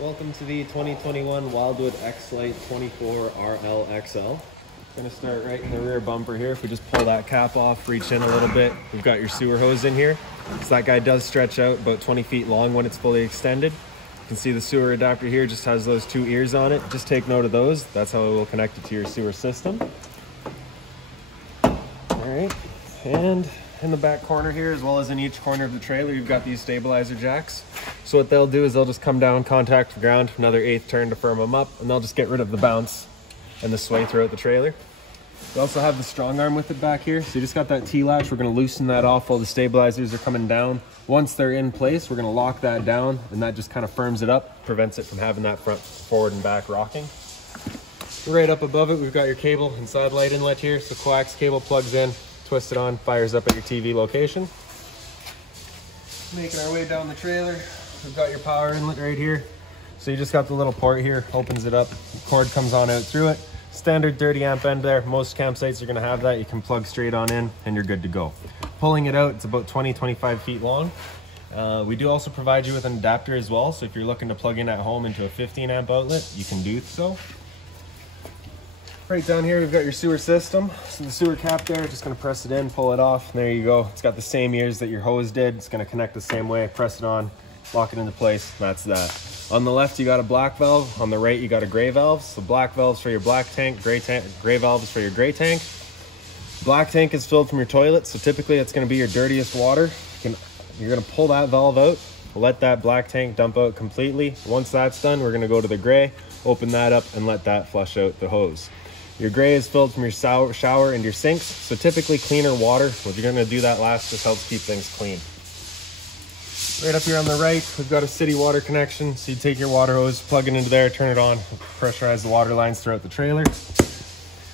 Welcome to the 2021 Wildwood X-Lite 24 RLXL. Gonna start right in the rear bumper here. If we just pull that cap off, reach in a little bit, we've got your sewer hose in here. So that guy does stretch out about 20 feet long when it's fully extended. You can see the sewer adapter here just has those two ears on it. Just take note of those. That's how it will connect it to your sewer system. All right, and in the back corner here, as well as in each corner of the trailer, you've got these stabilizer jacks. So what they'll do is they'll just come down, contact the ground, another eighth turn to firm them up, and they'll just get rid of the bounce and the sway throughout the trailer. We also have the strong arm with it back here. So you just got that T-latch. We're gonna loosen that off while the stabilizers are coming down. Once they're in place, we're gonna lock that down, and that just kind of firms it up, prevents it from having that front, forward and back rocking. Right up above it, we've got your cable and satellite inlet here. So coax cable plugs in, twist it on, fires up at your TV location. Making our way down the trailer, we've got your power inlet right here. So you just got the little port here, opens it up, cord comes on out through it. Standard 30 amp end there. Most campsites are gonna have that. You can plug straight on in and you're good to go. Pulling it out, it's about 20-25 feet long. We do also provide you with an adapter as well. So if you're looking to plug in at home into a 15 amp outlet, you can do so. Right down here, we've got your sewer system. So the sewer cap there, just gonna press it in, pull it off, and there you go. It's got the same ears that your hose did. It's gonna connect the same way, press it on, lock it into place, that's that. On the left, you got a black valve. On the right, you got a gray valve. So black valves for your black tank, gray valves for your gray tank. Black tank is filled from your toilet, so typically it's gonna be your dirtiest water. You're gonna pull that valve out, let that black tank dump out completely. Once that's done, we're gonna go to the gray, open that up, and let that flush out the hose. Your gray is filled from your shower and your sinks, so typically cleaner water. If you're gonna do that last, just helps keep things clean. Right up here on the right, we've got a city water connection. So you take your water hose, plug it into there, turn it on, pressurize the water lines throughout the trailer.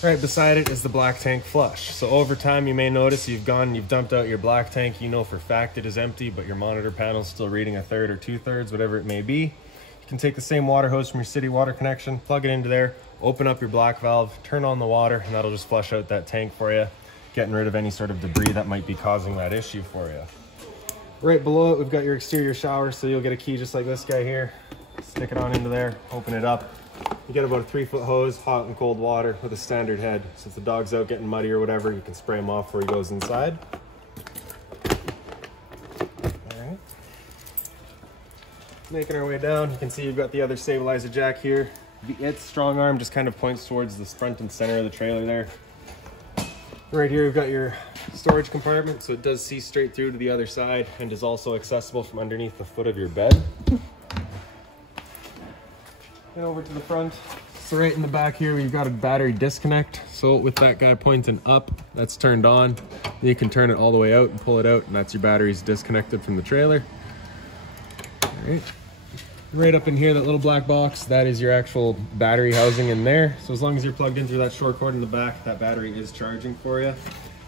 Right beside it is the black tank flush. So over time, you may notice you've dumped out your black tank. You know for a fact it is empty, but your monitor panel is still reading a third or 2/3, whatever it may be. You can take the same water hose from your city water connection, plug it into there, open up your black valve, turn on the water, and that'll just flush out that tank for you, getting rid of any sort of debris that might be causing that issue for you. Right below it, we've got your exterior shower, so you'll get a key just like this guy here. Stick it on into there, open it up. You get about a 3-foot hose, hot and cold water with a standard head. So if the dog's out getting muddy or whatever, you can spray him off before he goes inside. All right. Making our way down, you can see you've got the other stabilizer jack here. Its strong arm just kind of points towards the front and center of the trailer there. Right here, we've got your storage compartment, so it does see straight through to the other side and is also accessible from underneath the foot of your bed. And over to the front. So right in the back here, we've got a battery disconnect. So with that guy pointing up, that's turned on. You can turn it all the way out and pull it out, and that's your batteries disconnected from the trailer. All right. Right up in here, that little black box, that is your actual battery housing in there. So as long as you're plugged in through that short cord in the back, that battery is charging for you.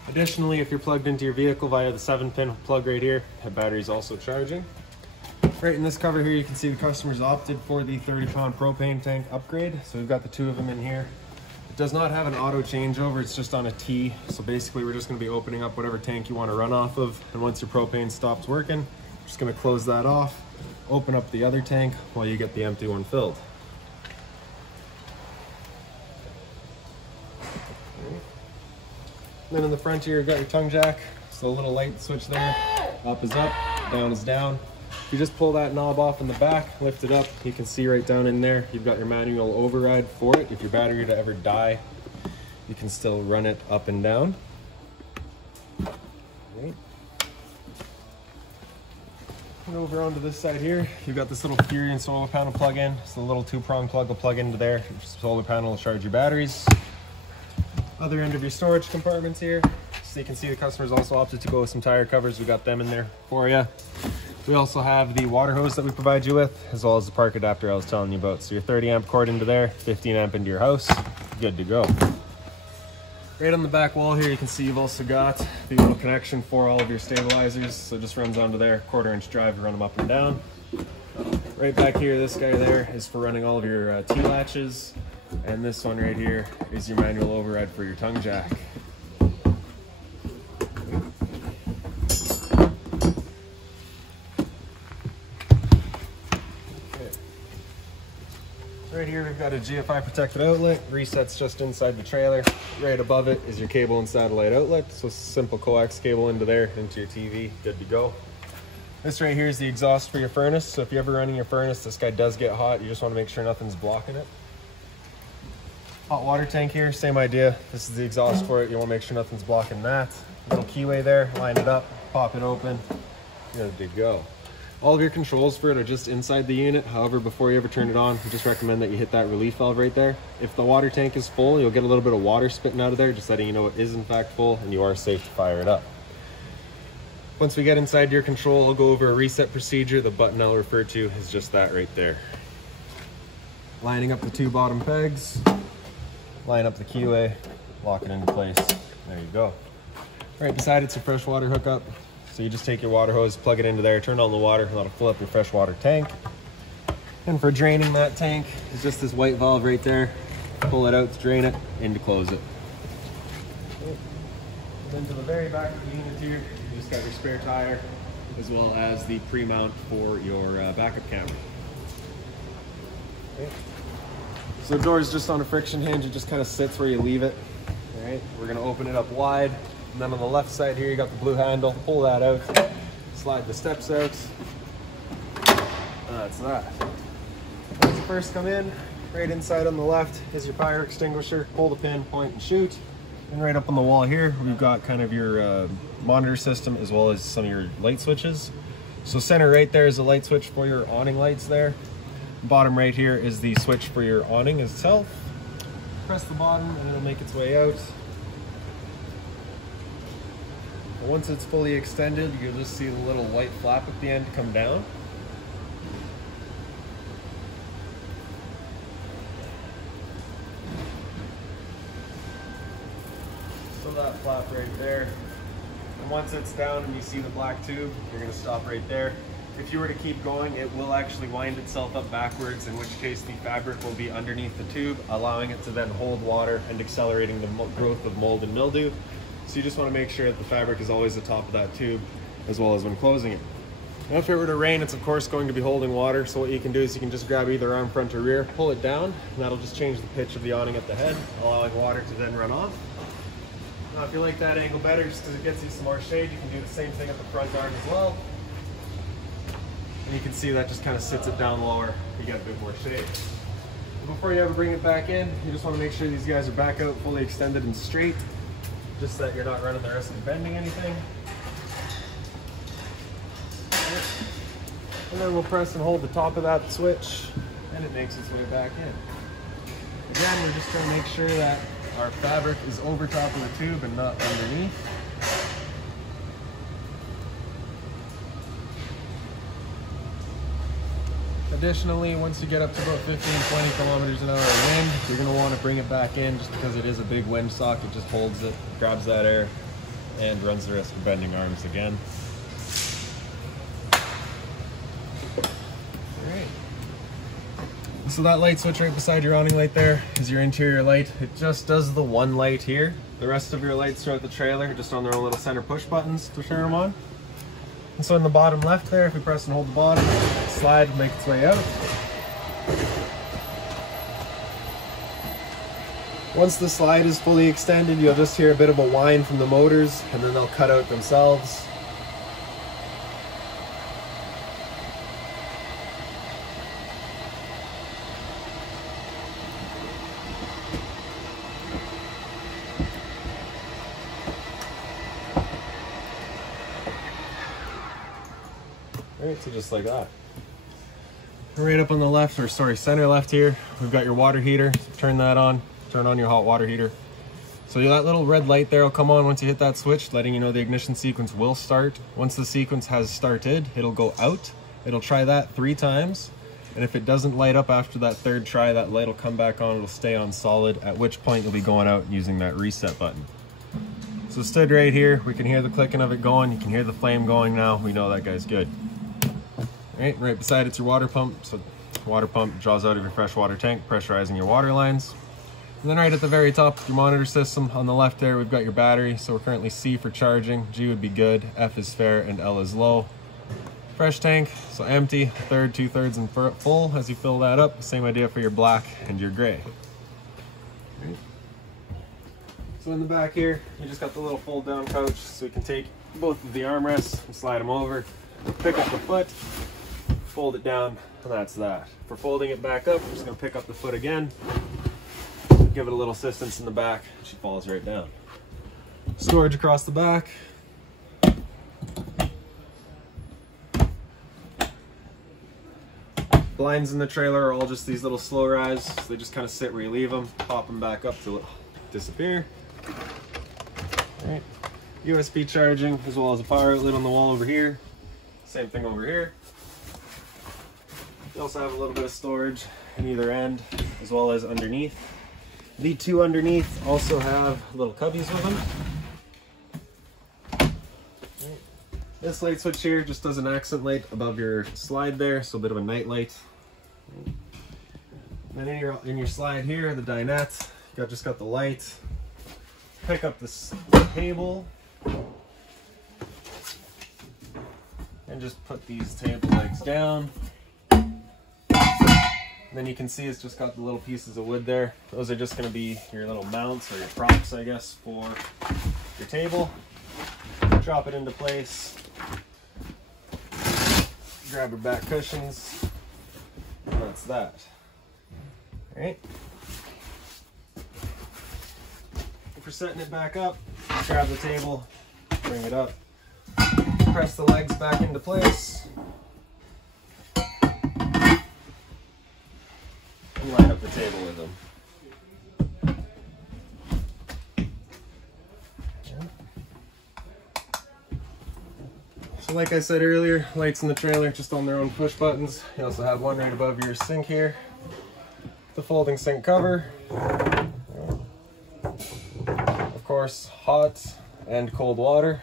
Additionally, if you're plugged into your vehicle via the 7-pin plug right here, that battery is also charging. Right in this cover here, you can see the customers opted for the 30-pound propane tank upgrade. So we've got the two of them in here. It does not have an auto changeover, it's just on a T. So basically we're just gonna be opening up whatever tank you wanna run off of. And once your propane stops working, we're just gonna close that off, open up the other tank while you get the empty one filled. Then in the front here, you've got your tongue jack. So a little light switch there. Up is up, down is down. If you just pull that knob off in the back, lift it up, you can see right down in there, you've got your manual override for it. If your battery were to ever die, you can still run it up and down. Right. And over onto this side here, you've got this little Fury and solar panel plug-in. So the little 2-prong plug will plug into there. Your solar panel will charge your batteries. Other end of your storage compartments here. So you can see the customers also opted to go with some tire covers. We got them in there for you. We also have the water hose that we provide you with, as well as the park adapter I was telling you about. So your 30 amp cord into there, 15 amp into your house, good to go. Right on the back wall here, you can see you've also got the little connection for all of your stabilizers. So it just runs onto there, 1/4-inch drive to run them up and down. Right back here, this guy there is for running all of your T-latches. And this one right here is your manual override for your tongue jack. So right here we've got a GFI protected outlet. Resets just inside the trailer. Right above it is your cable and satellite outlet. So simple coax cable into there, into your TV, good to go. This right here is the exhaust for your furnace. So if you're ever running your furnace, this guy does get hot. You just want to make sure nothing's blocking it. Hot water tank here, same idea. This is the exhaust for it. You want to make sure nothing's blocking that. Little keyway there, line it up, pop it open, good to go. All of your controls for it are just inside the unit. However, before you ever turn it on, we just recommend that you hit that relief valve right there. If the water tank is full, you'll get a little bit of water spitting out of there, just letting you know it is in fact full and you are safe to fire it up. Once we get inside your control, I'll go over a reset procedure. The button I'll refer to is just that right there. Lining up the two bottom pegs, line up the keyway, lock it into place. There you go. Right beside it's a freshwater hookup. So you just take your water hose, plug it into there, turn on the water, let it fill up your freshwater tank. And for draining that tank, it's just this white valve right there. Pull it out to drain it, in to close it. Then to the very back of the unit here, you just got your spare tire, as well as the pre-mount for your backup camera. Okay. So the door is just on a friction hinge. It just kind of sits where you leave it. All right, we're gonna open it up wide. And then on the left side here, you got the blue handle. Pull that out, slide the steps out. That's that. Once you first come in, right inside on the left is your fire extinguisher. Pull the pin, point and shoot. And right up on the wall here, we've got kind of your monitor system as well as some of your light switches. So center right there is a light switch for your awning lights there. Bottom right here is the switch for your awning itself. Press the bottom and it'll make its way out. Once it's fully extended, you'll just see the little white flap at the end come down. So that flap right there. And once it's down and you see the black tube, you're going to stop right there. If you were to keep going, it will actually wind itself up backwards, in which case the fabric will be underneath the tube, allowing it to then hold water and accelerating the growth of mold and mildew. So you just want to make sure that the fabric is always the top of that tube, as well as when closing it. Now if it were to rain, it's of course going to be holding water, so what you can do is you can just grab either arm, front or rear, pull it down, and that'll just change the pitch of the awning at the head, allowing water to then run off. Now if you like that angle better, just because it gets you some more shade, you can do the same thing at the front arm as well. And you can see that just kind of sits it down lower, you get a bit more shade. Before you ever bring it back in, you just want to make sure these guys are back out, fully extended and straight, just so that you're not running the risk of bending anything. And then we'll press and hold the top of that switch, and it makes its way back in. Again, we're just going to make sure that our fabric is over top of the tube and not underneath. Additionally, once you get up to about 15-20 kilometers an hour of wind, you're going to want to bring it back in, just because it is a big wind sock. It just holds it, grabs that air, and runs the risk of bending arms again. Alright. So that light switch right beside your awning light there is your interior light. It just does the one light here. The rest of your lights throughout the trailer are just on their own little center push buttons to turn them on. And so in the bottom left there, if we press and hold the bottom, slide, make its way out. Once the slide is fully extended, you'll just hear a bit of a whine from the motors, and then they'll cut out themselves. Alright, so just like that. Right up on the left, or sorry, center left here, we've got your water heater. Turn that on, turn on your hot water heater. So that little red light there will come on once you hit that switch, letting you know the ignition sequence will start. Once the sequence has started, it'll go out. It'll try that 3 times. And if it doesn't light up after that 3rd try, that light will come back on, it'll stay on solid, at which point you'll be going out using that reset button. So stood right here, we can hear the clicking of it going, you can hear the flame going now, we know that guy's good. Right beside it's your water pump. So water pump draws out of your freshwater tank, pressurizing your water lines. And then right at the very top, your monitor system. On the left there, we've got your battery. So we're currently C for charging, G would be good, F is fair, and L is low. Fresh tank, so empty, a third, 2/3, and full. As you fill that up, same idea for your black and your gray. Right. So in the back here, you just got the little fold down couch, so you can take both of the armrests and slide them over, pick up the foot, fold it down, and that's that. For folding it back up, I'm just gonna pick up the foot again, give it a little assistance in the back, she falls right down. Storage across the back. Blinds in the trailer are all just these little slow rise, so they just kind of sit where you leave them, pop them back up to disappear. All right. USB charging, as well as a power outlet on the wall over here. Same thing over here. You also have a little bit of storage in either end, as well as underneath. The two underneath also have little cubbies with them. This light switch here just does an accent light above your slide there, so a bit of a night light. Then in your slide here, the dinette, you just got the light. Pick up this table and just put these table legs down. Then you can see it's just got the little pieces of wood there. Those are just going to be your little mounts or your props, I guess, for your table. Drop it into place. Grab your back cushions. And that's that. All right. If we're setting it back up, grab the table, bring it up, press the legs back into place, and line up the table with them. So like I said earlier, lights in the trailer just on their own push buttons. You also have one right above your sink here. The folding sink cover. Of course, hot and cold water.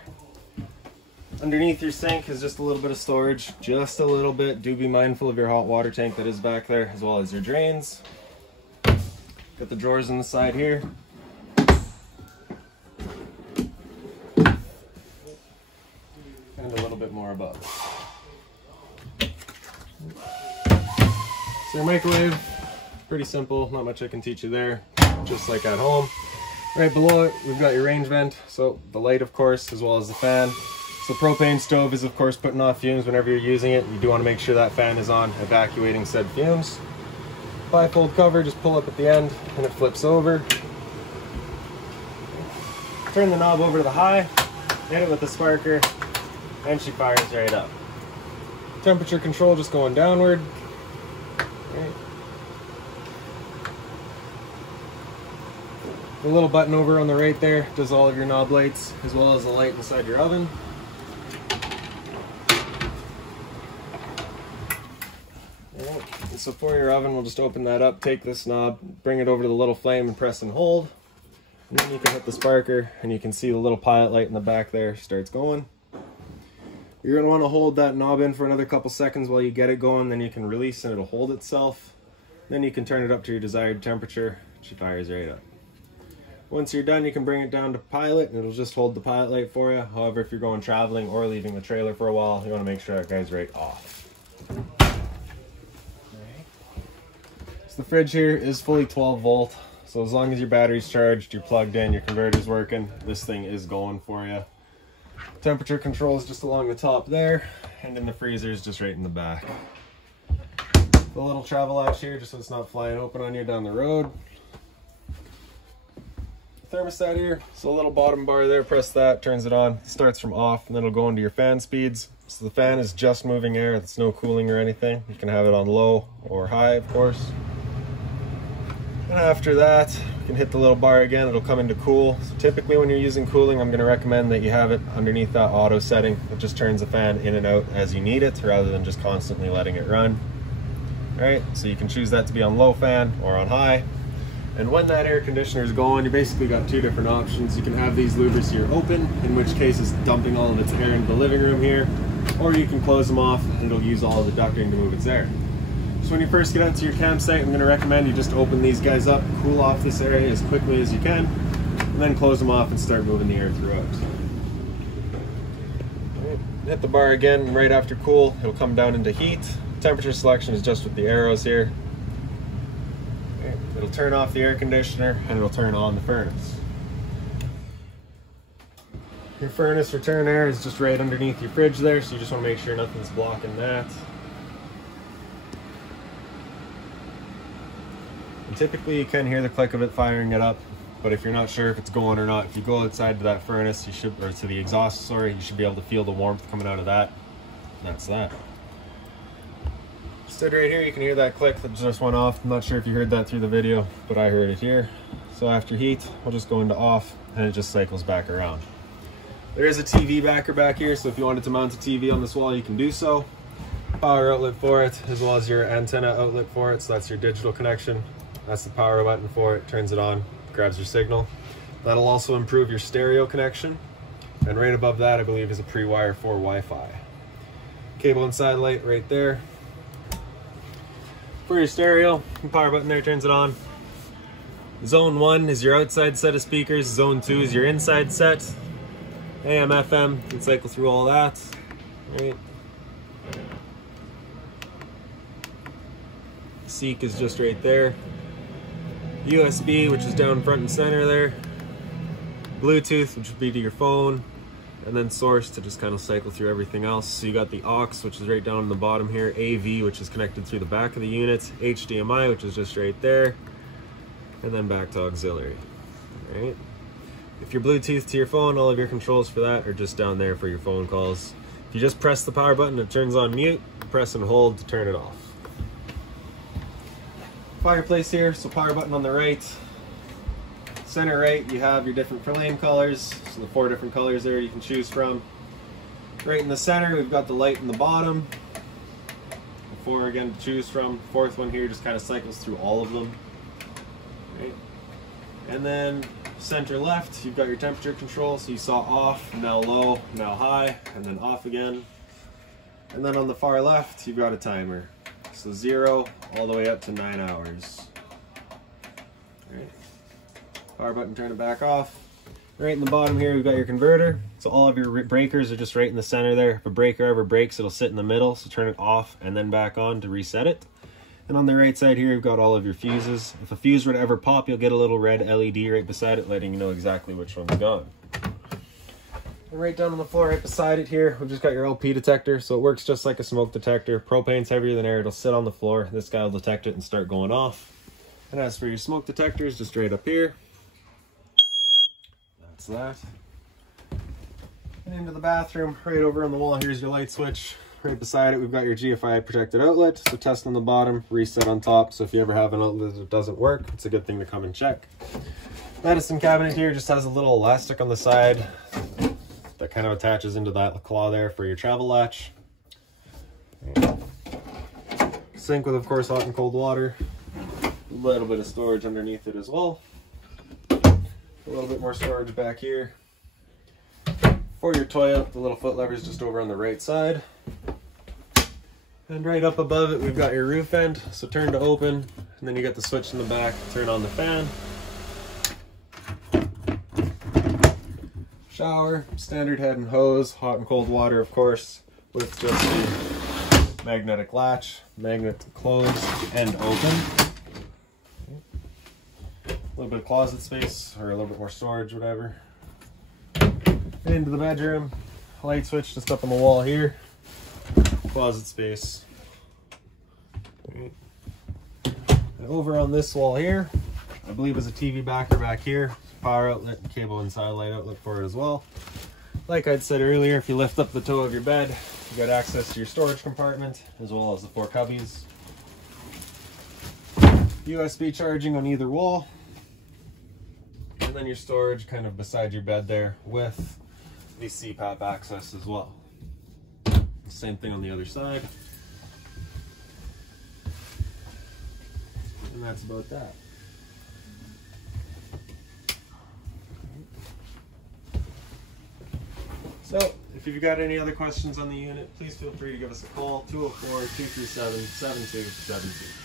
Underneath your sink is just a little bit of storage, just a little bit. Do be mindful of your hot water tank that is back there, as well as your drains. Got the drawers on the side here. And a little bit more above. So your microwave, pretty simple, not much I can teach you there, just like at home. Right below it, we've got your range vent, so the light, of course, as well as the fan. So propane stove is, of course, putting off fumes whenever you're using it. You do want to make sure that fan is on, evacuating said fumes. Bifold cover, just pull up at the end, and it flips over. Turn the knob over to the high, hit it with the sparker, and she fires right up. Temperature control just going downward. Right. The little button over on the right there does all of your knob lights, as well as the light inside your oven. Right. And so for your oven, we'll just open that up, take this knob, bring it over to the little flame and press and hold. And then you can hit the sparker and you can see the little pilot light in the back there starts going. You're going to want to hold that knob in for another couple seconds while you get it going, then you can release and it'll hold itself. Then you can turn it up to your desired temperature. She fires right up. Once you're done, you can bring it down to pilot and it'll just hold the pilot light for you. However, if you're going traveling or leaving the trailer for a while, you want to make sure that guy's right off. So the fridge here is fully 12 volt. So as long as your battery's charged, you're plugged in, your converter's working, this thing is going for you. Temperature control is just along the top there, and then the freezer is just right in the back. The little travel latch here, just so it's not flying open on you down the road. Thermostat here, so a little bottom bar there, press that, turns it on, starts from off, and then it'll go into your fan speeds. So the fan is just moving air, there's no cooling or anything. You can have it on low or high, of course. And after that, you can hit the little bar again, it'll come into cool. So typically when you're using cooling, I'm gonna recommend that you have it underneath that auto setting. It just turns the fan in and out as you need it, rather than just constantly letting it run. All right, so you can choose that to be on low fan or on high. And when that air conditioner is going, you basically got two different options. You can have these louvers here open, in which case it's dumping all of its air into the living room here, or you can close them off and it'll use all of the ducting to move its air. So when you first get out to your campsite, I'm going to recommend you just open these guys up, cool off this area as quickly as you can, and then close them off and start moving the air throughout. Right. Hit the bar again, and right after cool, it'll come down into heat. Temperature selection is just with the arrows here. Okay. It'll turn off the air conditioner and it'll turn on the furnace. Your furnace return air is just right underneath your fridge there, so you just want to make sure nothing's blocking that. And typically you can hear the click of it firing it up, but if you're not sure if it's going or not, if you go outside to that furnace, you should, or to the exhaust, sorry, you should be able to feel the warmth coming out of that. And that's that. Stood right here, you can hear that click that just went off. I'm not sure if you heard that through the video, but I heard it here. So after heat, we'll just go into off, and it just cycles back around. There is a TV backer back here, so if you wanted to mount a TV on this wall, you can do so. Power outlet for it, as well as your antenna outlet for it, so that's your digital connection. That's the power button for it, turns it on, grabs your signal. That'll also improve your stereo connection. And right above that, I believe, is a pre-wire for Wi-Fi. Cable and side light right there. For your stereo, the power button there turns it on. Zone 1 is your outside set of speakers. Zone 2 is your inside set. AM, FM, you can cycle through all that. Right. Seek is just right there. USB, which is down front and center there. Bluetooth, which would be to your phone. And then source to just kind of cycle through everything else. So you got the aux, which is right down in the bottom here. AV, which is connected through the back of the unit. HDMI, which is just right there. And then back to auxiliary. All right. If you're Bluetooth to your phone, all of your controls for that are just down there for your phone calls. If you just press the power button, it turns on mute. Press and hold to turn it off. Fireplace here, so power button on the right. Center right, you have your different flame colors. So the 4 different colors there you can choose from. Right in the center, we've got the light in the bottom. 4 again to choose from. 4th one here just kind of cycles through all of them. Right. And then center left, you've got your temperature control. So you saw off, now low, now high, and then off again. And then on the far left, you've got a timer. So 0 all the way up to 9 hours. All right. Power button, turn it back off. Right in the bottom here, we've got your converter. So all of your breakers are just right in the center there. If a breaker ever breaks, it'll sit in the middle. So turn it off and then back on to reset it. And on the right side here, you've got all of your fuses. If a fuse were to ever pop, you'll get a little red LED right beside it, letting you know exactly which one's gone. And right down on the floor, right beside it here, we've just got your LP detector. So it works just like a smoke detector. Propane's heavier than air. It'll sit on the floor. This guy will detect it and start going off. And as for your smoke detectors, just right up here. That's that. And into the bathroom, right over on the wall, here's your light switch. Right beside it, we've got your GFI protected outlet. So test on the bottom, reset on top. So if you ever have an outlet that doesn't work, it's a good thing to come and check. Medicine cabinet here just has a little elastic on the side that kind of attaches into that claw there for your travel latch. Sink with, of course, hot and cold water. A little bit of storage underneath it as well. A little bit more storage back here. For your toilet, the little foot lever is just over on the right side. And right up above it, we've got your roof vent. So turn to open, and then you got the switch in the back to turn on the fan. Shower, standard head and hose, hot and cold water, of course, with just the magnetic latch, magnet to close and open. A little bit of closet space, or a little bit more storage, whatever. Into the bedroom, light switch just up on the wall here. Closet space. And over on this wall here, I believe is a TV backer back here. Power outlet, cable and satellite outlet for it as well. Like I'd said earlier, if you lift up the toe of your bed, you got access to your storage compartment as well as the 4 cubbies. USB charging on either wall. And then your storage kind of beside your bed there with the CPAP access as well. Same thing on the other side. And that's about that. So, if you've got any other questions on the unit, please feel free to give us a call, 204-237-7272.